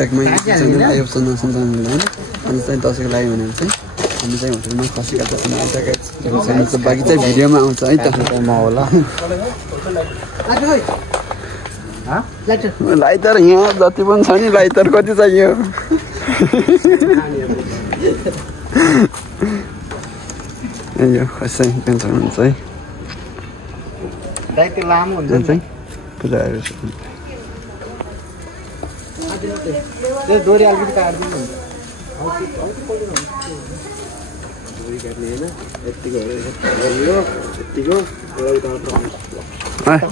ब्याकमा channel IF सुन्न सक्नुहुन्छ हैन अनि चाहिँ दशैंको लागि भनेर चाहिँ हामी चाहिँ होटलमा खसी काट्दा आइसकेको बाँकी चाहिँ भिडियोमा आउँछ है त म होला लाइटर यहाँ जति पनि छ नि लाइटर कति चाहियो यो खसी हुन्छ है दाइते लामो हुन्छ चाहिँ पूजाहरू त्यो दोरी अलिकति काट्दिनु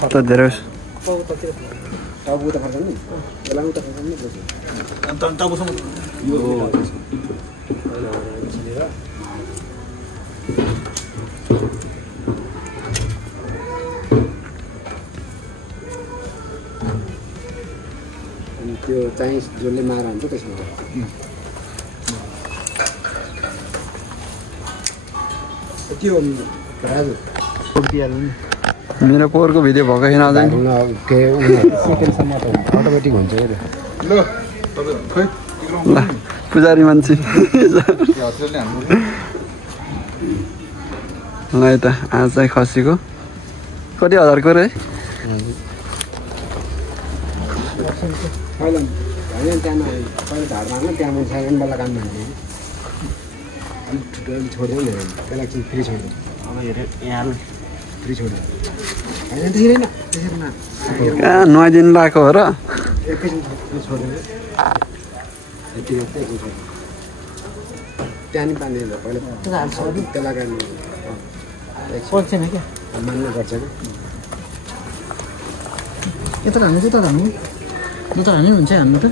त धेरै त्यो चाहिँ जसले मार हुन्छ त्यसमा के हो राजु मेरो पोहोरको भिडियो भएको छैन अझै सेकेन्डसम्म त अटोमेटिक हुन्छ क्या ल पुजारी मान्छे ल यता आज चाहिँ खसीको कति हजारको रे पहिला होइन त्यहाँ पहिला झाडमा त्यहाँ मान्छे बल्ल काम भन्थ्यो अलिक ठुलो छोडिदियो नि त्यसलाई एकछिन फ्री छोडिदियो अब हेरेँ यहाँ फ्री छोडिदियो होइन त्यसरी न त्यसरी न कहाँ 9 दिन लगाएको हो र एकैछिन छोडिदियो यति एकछिन त्यहाँ नि पानी पहिला त्यसलाई गर्ने पर्छेन क्या मान्नुपर्छ क्या यता हान्नु त हान्नु म त हान्नु हुन्छ हान्नु त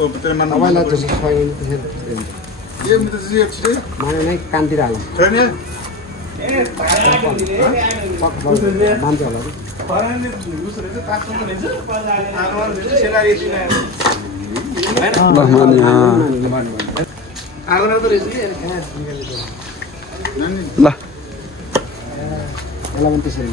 तपाईँलाई माने नै कामतिर हाल्नु मान्छ होला ल यसलाई पनि त्यसरी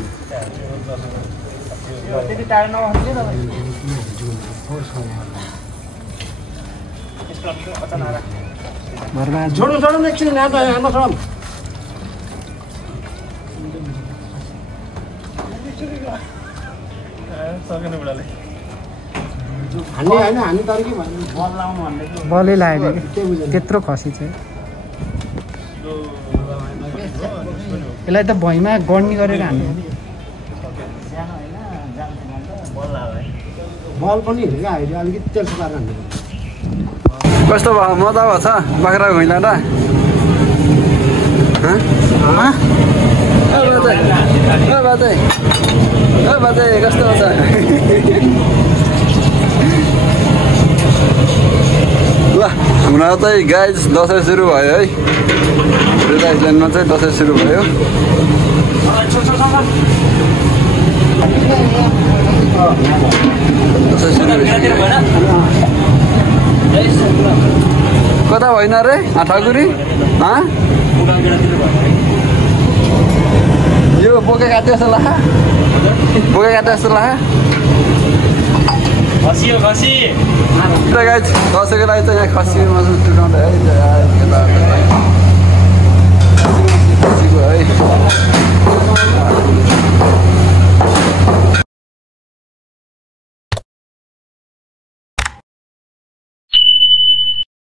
छोड्नु छोड्नु एकछिन यहाँ त हेर्नु छोड हान्ने होइन हान्ने तर के भन्नु बल लाउनु भन्ने बलै लागेन कि त्यत्रो खसी चाहिँ यसलाई त भुइँमा गड्नी गरेर हान्नु बल पनि हिँड्यो क्या अहिले अलिकति तेल सुकाएर हान्नु कस्तो भयो मजा भएको छ बाख्रा घुइँला र बाजे कस्तो छ ल हाम्रो चाहिँ गाइज दसैँ सुरु भयो है रेड आइल्यान्डमा चाहिँ दसैँ सुरु भयो कता होइन रे ठकुरी यो बोके काट्यो जस्तो लाग्छ बोके काट्यो जस्तो लाग्छ दसैँको लागि चाहिँ यहाँ खसी मजा टुटाउँदा है खसीको है